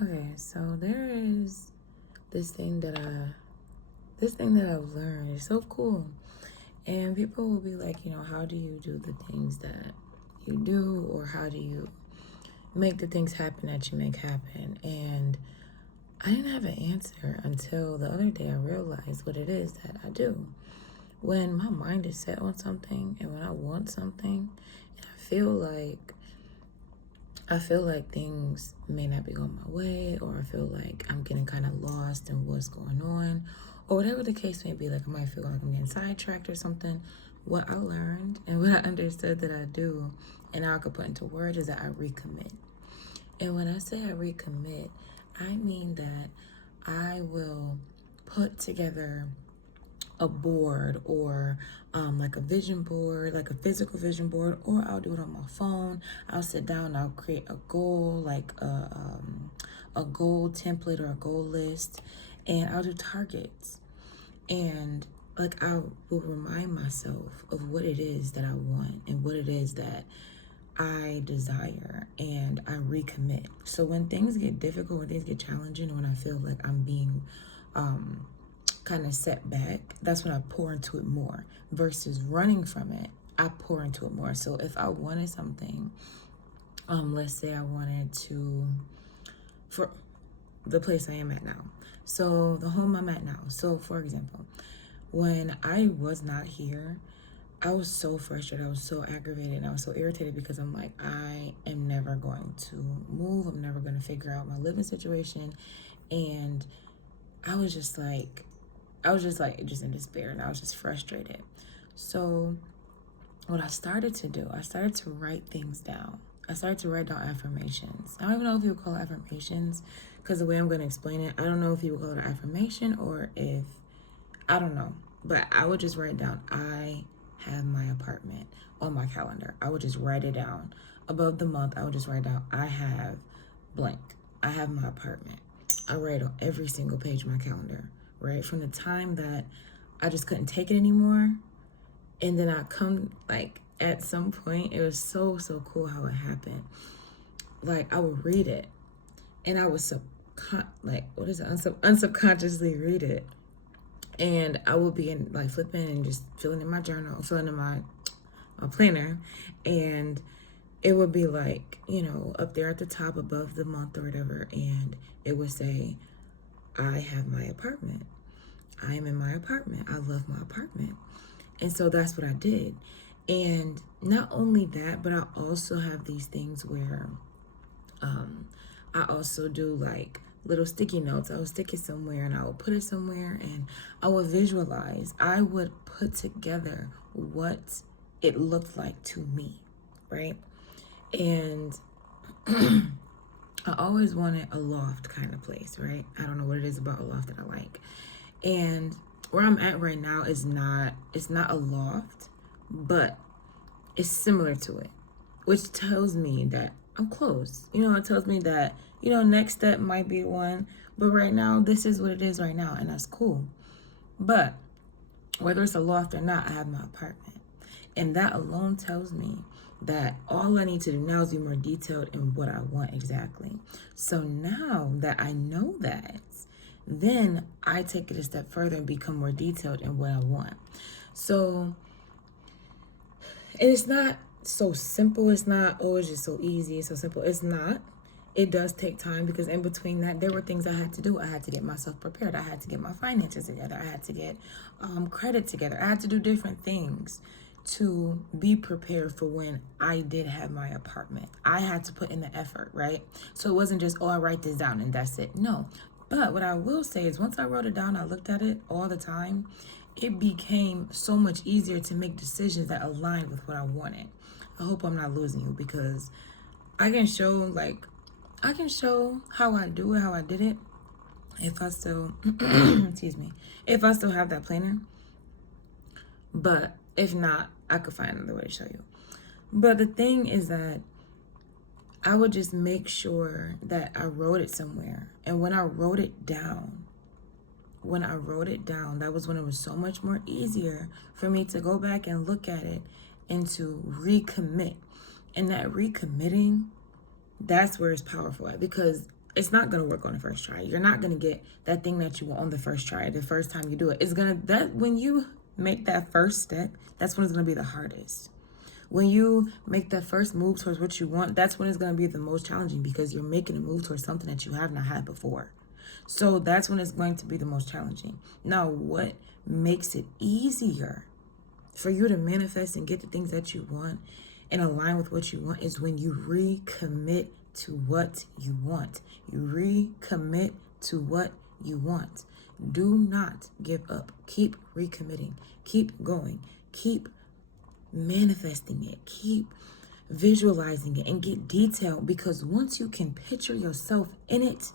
Okay, so there is this thing that I've learned. It's so cool. And people will be like, how do you do the things that you do, or how do you make the things happen that you make happen? And I didn't have an answer until the other day I realized what it is that I do. When my mind is set on something and when I want something, and I feel like things may not be going my way, or I feel like I'm getting kind of lost in what's going on, or whatever the case may be. Like, I might feel like I'm getting sidetracked or something. What I learned and what I understood that I do, and now I could put into words, is that I recommit. And when I say I recommit, I mean that I will put together a board, or like a vision board, like a physical vision board, or I'll do it on my phone. I'll sit down, I'll create a goal, like a goal template or a goal list, and I'll do targets. And like, I will remind myself of what it is that I want and what it is that I desire, and I recommit. So when things get difficult, when things get challenging, when I feel like I'm being kind of set back, that's when I pour into it more versus running from it. I pour into it more. So if I wanted something, let's say I wanted to, for the place I am at now, so the home I'm at now. So for example, when I was not here, I was so frustrated, I was so aggravated, and I was so irritated because I'm like, I am never going to move. I'm never going to figure out my living situation. And I was just in despair, and I was just frustrated. So what I started to do, I started to write things down. I started to write down affirmations. I don't even know if you would call it affirmations, because the way I'm going to explain it, I don't know if you would call it an affirmation or if, I don't know. But I would just write down, I have my apartment, on my calendar. I would just write it down. Above the month, I would just write down, I have blank. I have my apartment. I write on every single page of my calendar, right? From the time that I just couldn't take it anymore. And then I come, like, at some point, it was so cool how it happened. Like, I would read it, and I would unsubconsciously read it. And I would be like flipping and just filling in my journal, filling in my planner, and it would be like, up there at the top above the month or whatever, and it would say, I have my apartment. I am in my apartment. I love my apartment. And so that's what I did. And not only that, but I also have these things where I also do like little sticky notes. I would stick it somewhere, and I would put it somewhere, and I would visualize. I would put together what it looked like to me, right? And I always wanted a loft kind of place, right? I don't know what it is about a loft that I like. And where I'm at right now it's not a loft, but it's similar to it, which tells me that I'm close. It tells me that, next step might be one, but right now, this is what it is right now, and that's cool. But whether it's a loft or not, I have my apartment. And that alone tells me that all I need to do now is be more detailed in what I want exactly. So now that I know that, then I take it a step further and become more detailed in what I want. So it's not so simple. It's not, it's just so easy, it's so simple. It's not. It does take time, because in between that, there were things I had to do. I had to get myself prepared. I had to get my finances together. I had to get credit together. I had to do different things to be prepared for when I did have my apartment. I had to put in the effort, right? So it wasn't just, I write this down and that's it. No. But what I will say is, once I wrote it down, I looked at it all the time, it became so much easier to make decisions that aligned with what I wanted. I hope I'm not losing you, because I can show how I do it, how I did it, if I still, if I still have that planner. But if not, I could find another way to show you. But the thing is that I would just make sure that I wrote it somewhere. And when I wrote it down, that was when it was so much more easier for me to go back and look at it and to recommit. And that recommitting, that's where it's powerful at, because it's not going to work on the first try. You're not going to get that thing that you want on the first try. The first time you do it, it's going to, that when you make that first step, that's when it's going to be the hardest. When you make that first move towards what you want, that's when it's going to be the most challenging, because you're making a move towards something that you have not had before. So that's when it's going to be the most challenging. Now, what makes it easier for you to manifest and get the things that you want and align with what you want is when you recommit to what you want. You recommit to what you want. Do not give up. Keep recommitting. Keep going. Keep manifesting it. Keep visualizing it and get detailed, because once you can picture yourself in it,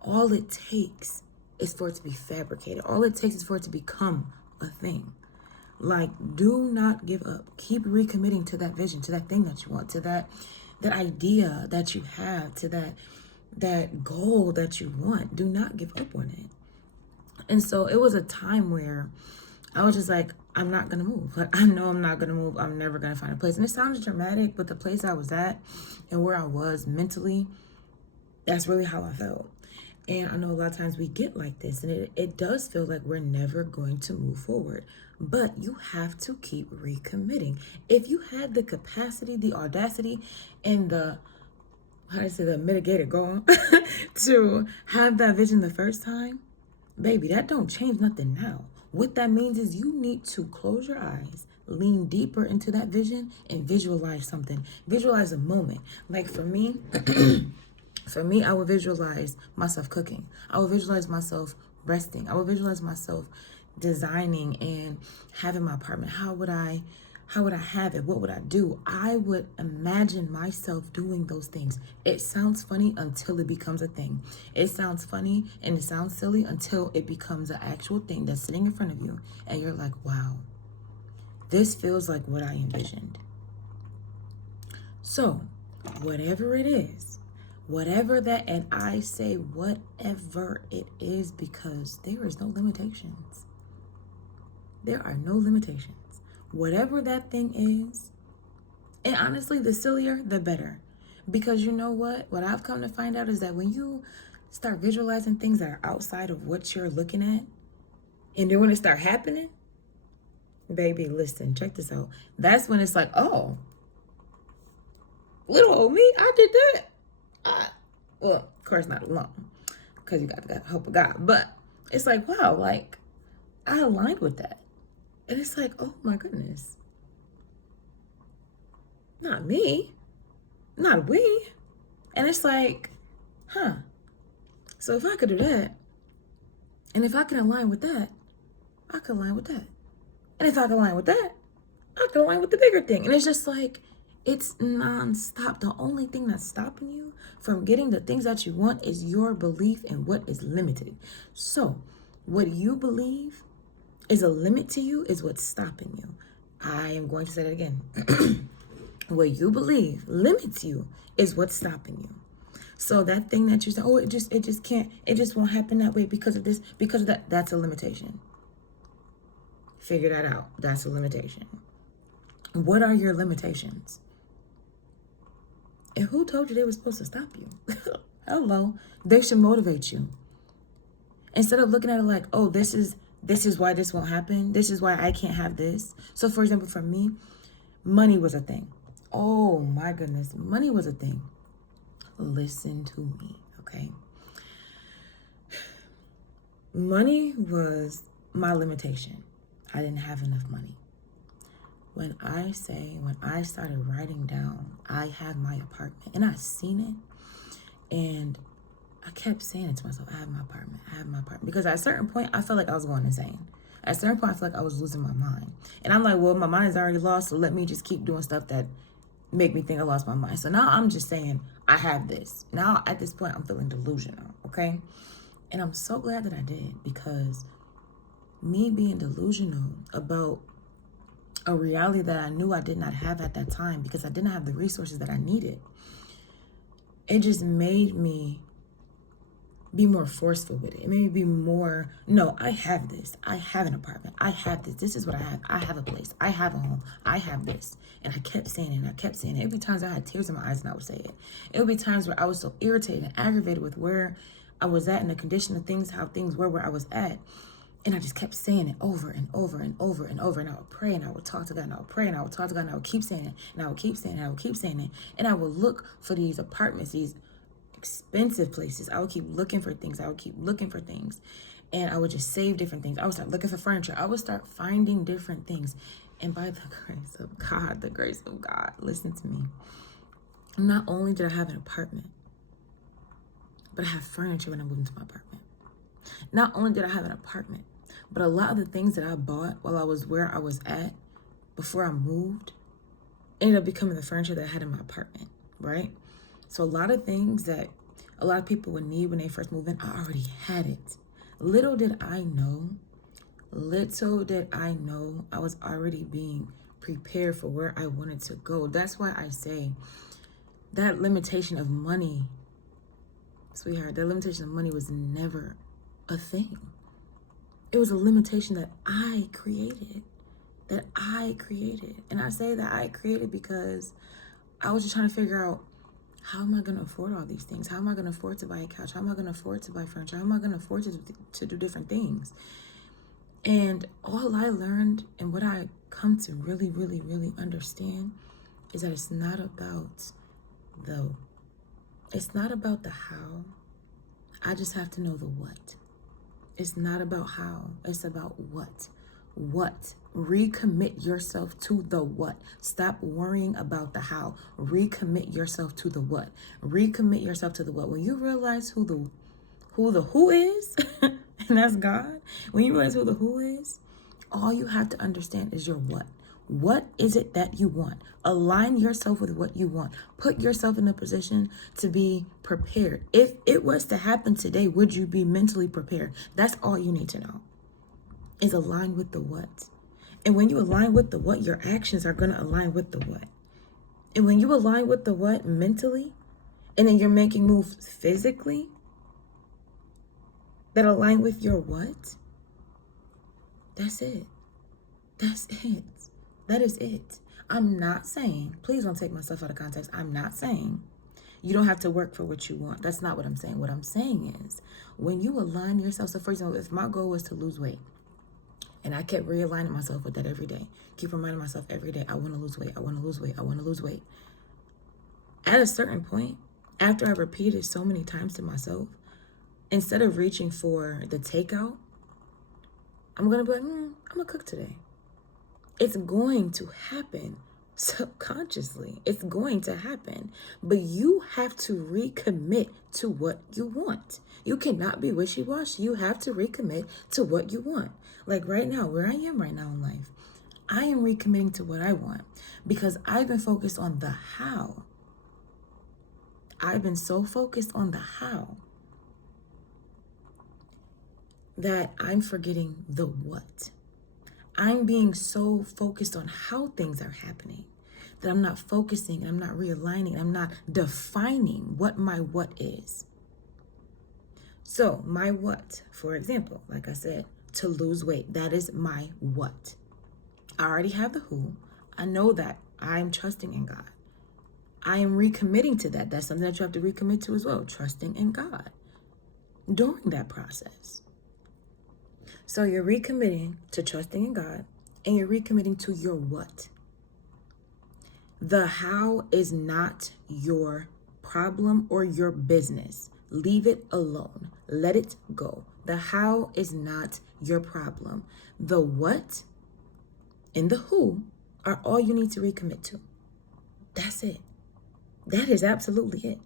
all it takes is for it to be fabricated. All it takes is for it to become a thing. Like, do not give up. Keep recommitting to that vision, to that thing that you want, to that idea that you have, to that goal that you want. Do not give up on it. And so it was a time where I was just like, I'm not going to move. Like, I know I'm not going to move. I'm never going to find a place. And it sounds dramatic, but the place I was at and where I was mentally, that's really how I felt. And I know a lot of times we get like this, and it does feel like we're never going to move forward. But you have to keep recommitting. If you had the capacity, the audacity, and the mitigated goal to have that vision the first time, baby, that don't change nothing now. What that means is you need to close your eyes, lean deeper into that vision, and visualize something. Visualize a moment. Like for me, I would visualize myself cooking. I would visualize myself resting. I would visualize myself designing and having my apartment. How would I have it? What would I do? I would imagine myself doing those things. It sounds funny until it becomes a thing. It sounds funny and it sounds silly until it becomes an actual thing that's sitting in front of you. And you're like, wow, this feels like what I envisioned. So whatever it is, whatever that, and I say whatever it is, because there is no limitations. There are no limitations. Whatever that thing is, and honestly, the sillier, the better. Because you know what? What I've come to find out is that when you start visualizing things that are outside of what you're looking at, and then when it start happening, baby, listen, check this out. That's when it's like, oh, little old me, I did that. Well, of course not alone, because you got the help of God. But it's like, wow, like I aligned with that. And it's like, oh my goodness. Not me. Not we. And it's like, huh. So if I could do that, and if I can align with that, I can align with that. And if I can align with that, I can align with the bigger thing. And it's just like, it's nonstop. The only thing that's stopping you from getting the things that you want is your belief in what is limited. So what you believe is a limit to you is what's stopping you. I am going to say that again. What you believe limits you is what's stopping you. So that thing that you say, oh, it just can't, it just won't happen that way because of this, because of that, that's a limitation. Figure that out. That's a limitation. What are your limitations? And who told you they were supposed to stop you? Hello. They should motivate you. Instead of looking at it like, oh, this is why this won't happen. This is why I can't have this. So for example, for me, money was a thing. Oh my goodness. Money was a thing. Listen to me, okay? Money was my limitation. I didn't have enough money. When I started writing down, I have my apartment, and I seen it, and I kept saying it to myself, I have my apartment, because at a certain point, I felt like I was going insane. At a certain point, I felt like I was losing my mind. And I'm like, well, my mind is already lost, so let me just keep doing stuff that make me think I lost my mind. So now I'm just saying, I have this. Now, at this point, I'm feeling delusional, okay? And I'm so glad that I did, because me being delusional about a reality that I knew I did not have at that time because I didn't have the resources that I needed, it just made me be more forceful with it. It made me be more, no, I have this. I have an apartment. I have this. This is what I have. I have a place. I have a home. I have this. And I kept saying it and I kept saying it. It'd be times I had tears in my eyes and I would say it. It would be times where I was so irritated and aggravated with where I was at and the condition of things, how things were where I was at. And I just kept saying it over and over and over and over. And I would pray and I would talk to God and I would pray and I would talk to God and I would keep saying it. And I would keep saying it and I would keep saying it. And I would look for these apartments, these expensive places. I would keep looking for things. I would keep looking for things. And I would just save different things. I would start looking for furniture. I would start finding different things. And by the grace of God, listen to me. Not only did I have an apartment, but I have furniture when I moved into my apartment. Not only did I have an apartment, but a lot of the things that I bought while I was where I was at before I moved ended up becoming the furniture that I had in my apartment, right? So a lot of things that a lot of people would need when they first move in, I already had it. Little did I know I was already being prepared for where I wanted to go. That's why I say that limitation of money, sweetheart, that limitation of money was never a thing. It was a limitation that I created. And I say that I created because I was just trying to figure out, how am I going to afford all these things? How am I going to afford to buy a couch? How am I going to afford to buy furniture? How am I going to afford to do different things? And all I learned and what I come to really, really, really understand is that it's not about the how. I just have to know the what. It's not about how. It's about what. What? Recommit yourself to the what. Stop worrying about the how. Recommit yourself to the what. Recommit yourself to the what. When you realize who the who is, and that's God. When you realize who the who is, all you have to understand is your what. What is it that you want? Align yourself with what you want. Put yourself in a position to be prepared. If it was to happen today, would you be mentally prepared? That's all you need to know, is align with the what. And when you align with the what, your actions are going to align with the what. And when you align with the what mentally, and then you're making moves physically that align with your what, that's it. That's it. That is it. I'm not saying, please don't take myself out of context. I'm not saying you don't have to work for what you want. That's not what I'm saying. What I'm saying is when you align yourself, so for example, if my goal was to lose weight, and I kept realigning myself with that every day, keep reminding myself every day, I want to lose weight, I want to lose weight, I want to lose weight. At a certain point, after I repeated so many times to myself, instead of reaching for the takeout, I'm going to be like, I'm going to cook today. It's going to happen subconsciously. It's going to happen. But you have to recommit to what you want. You cannot be wishy-washy. You have to recommit to what you want. Like right now, where I am right now in life, I am recommitting to what I want because I've been focused on the how. I've been so focused on the how that I'm forgetting the what. I'm being so focused on how things are happening that I'm not focusing and I'm not realigning. I'm not defining what my what is. So my what, for example, like I said, to lose weight, that is my what. I already have the who. I know that I'm trusting in God. I am recommitting to that. That's something that you have to recommit to as well, trusting in God during that process. So you're recommitting to trusting in God and you're recommitting to your what. The how is not your problem or your business. Leave it alone. Let it go. The how is not your problem. The what and the who are all you need to recommit to. That's it. That is absolutely it.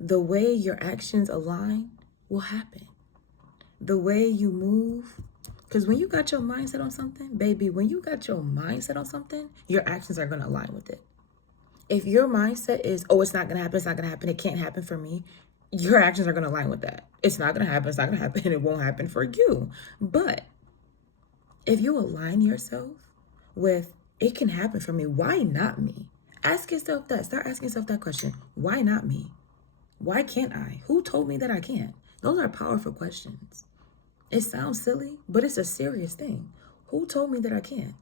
The way your actions align will happen. The way you move, because when you got your mindset on something, baby, when you got your mindset on something, your actions are going to align with it. If your mindset is, oh, it's not going to happen, it's not going to happen, it can't happen for me, your actions are going to align with that. It's not going to happen, it's not going to happen, and it won't happen for you. But if you align yourself with, it can happen for me, why not me? Ask yourself that. Start asking yourself that question. Why not me? Why can't I? Who told me that I can't? Those are powerful questions. It sounds silly, but it's a serious thing. Who told me that I can't?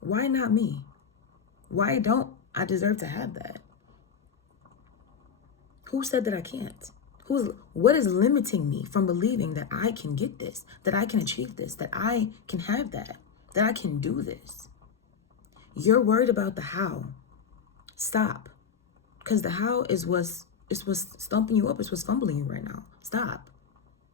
Why not me? Why don't I deserve to have that? Who said that I can't? What is limiting me from believing that I can get this, that I can achieve this, that I can have that I can do this? You're worried about the how. Stop. Because the how is what's stumping you up, it's what's fumbling you right now. Stop.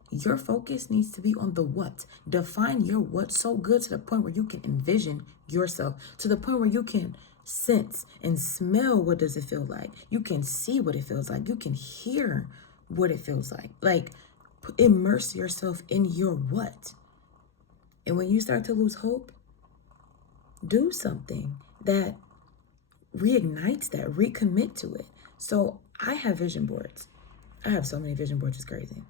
Your focus needs to be on the what. Define your what so good to the point where you can envision yourself, to the point where you can sense and smell what does it feel like. You can see what it feels like. You can hear what it feels like. Like, immerse yourself in your what. And when you start to lose hope, do something that reignites that, recommit to it. So I have vision boards. I have so many vision boards, it's crazy.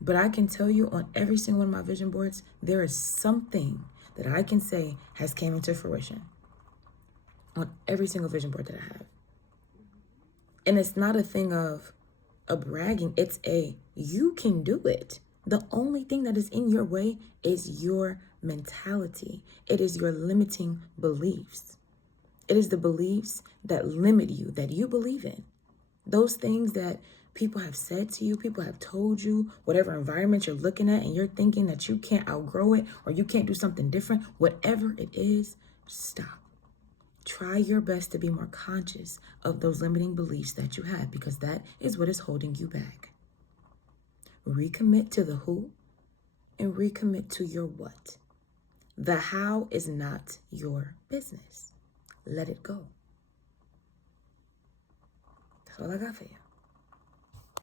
But I can tell you on every single one of my vision boards, there is something that I can say has came into fruition on every single vision board that I have. And it's not a thing of a bragging. It's you can do it. The only thing that is in your way is your mentality. It is your limiting beliefs. It is the beliefs that limit you, that you believe in. Those things that people have said to you, people have told you, whatever environment you're looking at and you're thinking that you can't outgrow it or you can't do something different, whatever it is, stop. Try your best to be more conscious of those limiting beliefs that you have, because that is what is holding you back. Recommit to the who and recommit to your what. The how is not your business. Let it go. That's all I got for you.